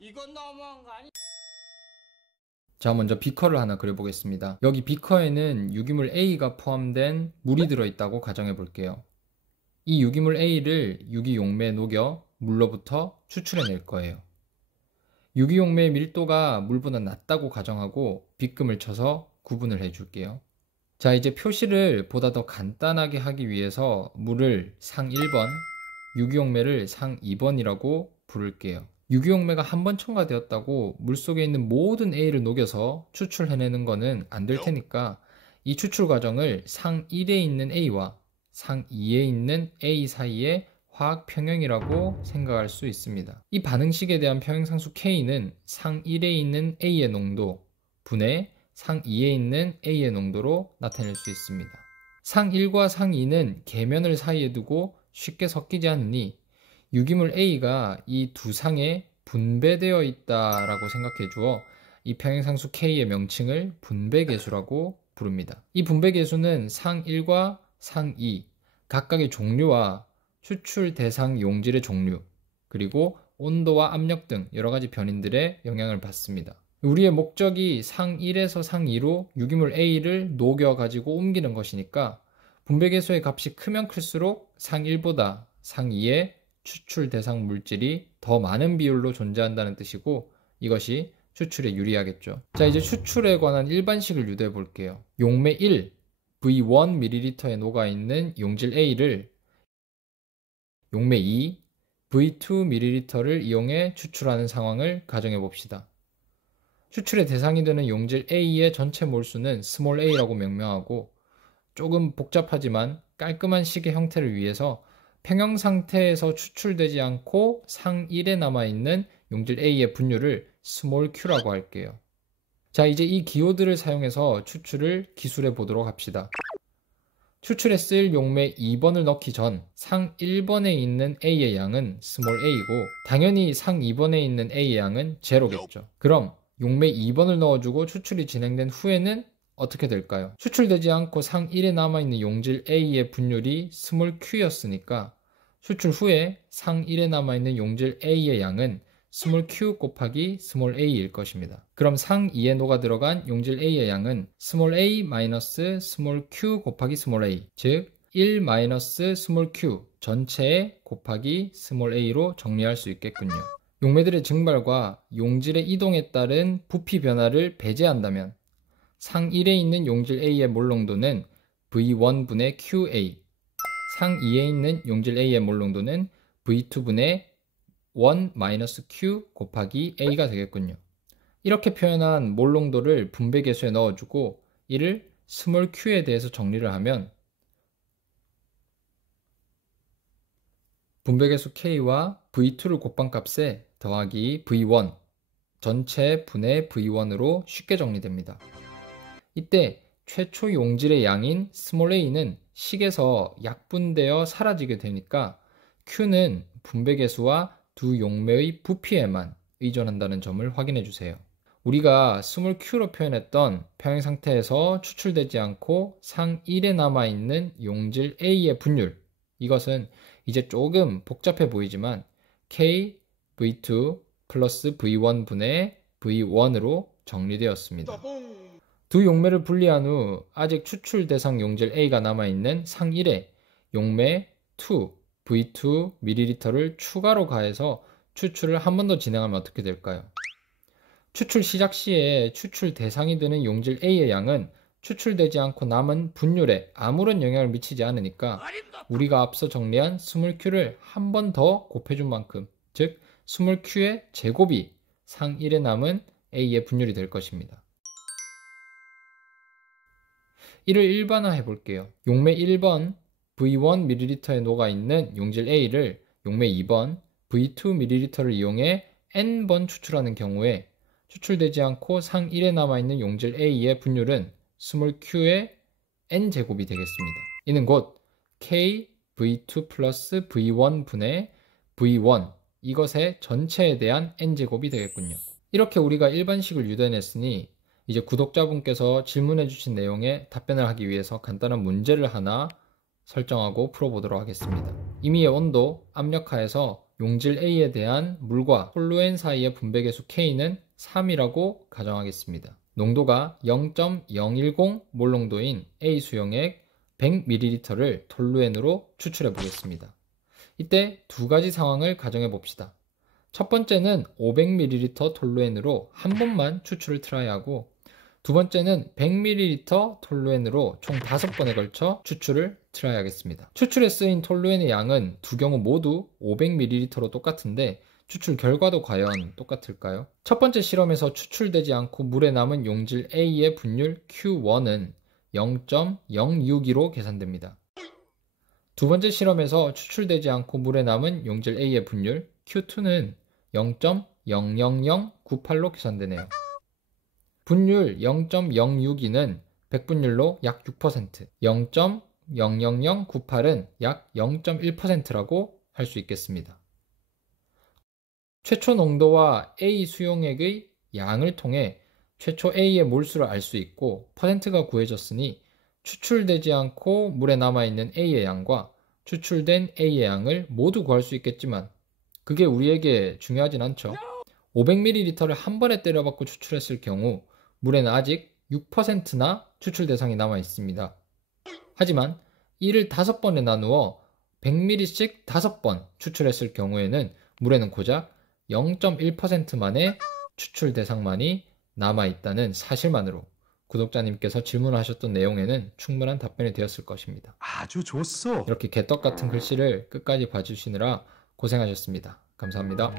이건 너무한 거 아니? 자, 먼저 비커를 하나 그려보겠습니다. 여기 비커에는 유기물 A가 포함된 물이 들어있다고 가정해 볼게요. 이 유기물 A를 유기용매에 녹여 물로부터 추출해낼 거예요. 유기용매의 밀도가 물보다 낮다고 가정하고 빗금을 쳐서 구분을 해줄게요. 자, 이제 표시를 보다 더 간단하게 하기 위해서 물을 상 1번, 유기용매를 상 2번이라고 부를게요. 유기용매가 한 번 첨가되었다고 물속에 있는 모든 A를 녹여서 추출해내는 거는 안 될 테니까 이 추출 과정을 상 1에 있는 A와 상 2에 있는 A 사이의 화학 평형이라고 생각할 수 있습니다. 이 반응식에 대한 평행상수 K는 상 1에 있는 A의 농도 분의 상 2에 있는 A의 농도로 나타낼 수 있습니다. 상 1과 상 2는 계면을 사이에 두고 쉽게 섞이지 않으니 유기물 A가 이 두 상에 분배되어 있다라고 생각해 주어 이 평행상수 K의 명칭을 분배계수라고 부릅니다. 이 분배계수는 상 1과 상 2 각각의 종류와 추출 대상 용질의 종류 그리고 온도와 압력 등 여러가지 변인들의 영향을 받습니다. 우리의 목적이 상 1에서 상 2로 유기물 A를 녹여 가지고 옮기는 것이니까 분배계수의 값이 크면 클수록 상 1보다 상 2의 추출 대상 물질이 더 많은 비율로 존재한다는 뜻이고 이것이 추출에 유리하겠죠. 자, 이제 추출에 관한 일반식을 유도해 볼게요. 용매 1 V1ml에 녹아있는 용질 A를 용매 2 V2ml를 이용해 추출하는 상황을 가정해 봅시다. 추출의 대상이 되는 용질 A의 전체 몰수는 스몰 a라고 명명하고 조금 복잡하지만 깔끔한 식의 형태를 위해서 평형 상태에서 추출되지 않고 상 1에 남아있는 용질 A의 분율을 스몰 q라고 할게요. 자, 이제 이 기호들을 사용해서 추출을 기술해 보도록 합시다. 추출에 쓰일 용매 2번을 넣기 전 상 1번에 있는 A의 양은 스몰 a고 당연히 상 2번에 있는 A의 양은 제로겠죠. 그럼 용매 2번을 넣어주고 추출이 진행된 후에는 어떻게 될까요? 추출되지 않고 상 1에 남아있는 용질 A의 분율이 스몰 q였으니까 추출 후에 상 1에 남아있는 용질 A의 양은 스몰 q 곱하기 스몰 a일 것입니다. 그럼 상 2에 녹아 들어간 용질 A의 양은 스몰 a 마이너스 스몰 q 곱하기 스몰 a, 즉 1 마이너스 스몰 q 전체에 곱하기 스몰 a로 정리할 수 있겠군요. 용매들의 증발과 용질의 이동에 따른 부피 변화를 배제한다면 상 1에 있는 용질 A의 몰농도는 V1분의 QA, 상 2에 있는 용질 A의 몰농도는 V2분의 1-Q 곱하기 A가 되겠군요. 이렇게 표현한 몰농도를 분배계수에 넣어주고 이를 스몰 q에 대해서 정리를 하면 분배계수 K와 V2를 곱한 값에 더하기 V1 전체 분의 V1으로 쉽게 정리됩니다. 이때 최초 용질의 양인 스몰 a는 식에서 약분되어 사라지게 되니까 Q는 분배계수와 두 용매의 부피에만 의존한다는 점을 확인해 주세요. 우리가 스몰 q로 표현했던 평행 상태에서 추출되지 않고 상 1에 남아있는 용질 A의 분율, 이것은 이제 조금 복잡해 보이지만 K V2 플러스 V1 분의 V1으로 정리되었습니다. 두 용매를 분리한 후 아직 추출 대상 용질 A가 남아있는 상 1에 용매 2 V2ml를 추가로 가해서 추출을 한 번 더 진행하면 어떻게 될까요? 추출 시작 시에 추출 대상이 되는 용질 A의 양은 추출되지 않고 남은 분율에 아무런 영향을 미치지 않으니까 우리가 앞서 정리한 스몰 q를 한 번 더 곱해준 만큼, 즉 스몰 q의 제곱이 상 1에 남은 A의 분율이 될 것입니다. 이를 일반화해 볼게요. 용매 1번 V1ml에 녹아있는 용질 A를 용매 2번 V2ml를 이용해 N번 추출하는 경우에 추출되지 않고 상 1에 남아있는 용질 A의 분율은 스몰 q의 N제곱이 되겠습니다. 이는 곧 K V2 플러스 V1 분의 V1 이것의 전체에 대한 N제곱이 되겠군요. 이렇게 우리가 일반식을 유도해냈으니 이제 구독자분께서 질문해 주신 내용에 답변을 하기 위해서 간단한 문제를 하나 설정하고 풀어보도록 하겠습니다. 임의의 온도, 압력하에서 용질 A에 대한 물과 톨루엔 사이의 분배계수 K는 3이라고 가정하겠습니다. 농도가 0.010몰 농도인 A 수용액 100ml를 톨루엔으로 추출해 보겠습니다. 이때 두 가지 상황을 가정해 봅시다. 첫 번째는 500ml 톨루엔으로 한 번만 추출을 트라이 하고, 두 번째는 100ml 톨루엔으로 총 5번에 걸쳐 추출을 트라이 하겠습니다. 추출에 쓰인 톨루엔의 양은 두 경우 모두 500ml로 똑같은데 추출 결과도 과연 똑같을까요? 첫 번째 실험에서 추출되지 않고 물에 남은 용질 A의 분율 Q1은 0.062로 계산됩니다. 두 번째 실험에서 추출되지 않고 물에 남은 용질 A의 분율 Q2는 0.00098로 계산되네요. 분율 0.062는 백분율로 약 6%, 0.00098은 약 0.1%라고 할 수 있겠습니다. 최초 농도와 A 수용액의 양을 통해 최초 A의 몰수를 알 수 있고 퍼센트가 구해졌으니 추출되지 않고 물에 남아있는 A의 양과 추출된 A의 양을 모두 구할 수 있겠지만 그게 우리에게 중요하진 않죠. 500ml를 한 번에 때려박고 추출했을 경우 물에는 아직 6%나 추출 대상이 남아 있습니다. 하지만 이를 5번에 나누어 100ml씩 5번 추출했을 경우에는 물에는 고작 0.1%만의 추출 대상만이 남아 있다는 사실만으로 구독자님께서 질문하셨던 내용에는 충분한 답변이 되었을 것입니다. 아주 좋소. 이렇게 개떡 같은 글씨를 끝까지 봐주시느라 고생하셨습니다. 감사합니다.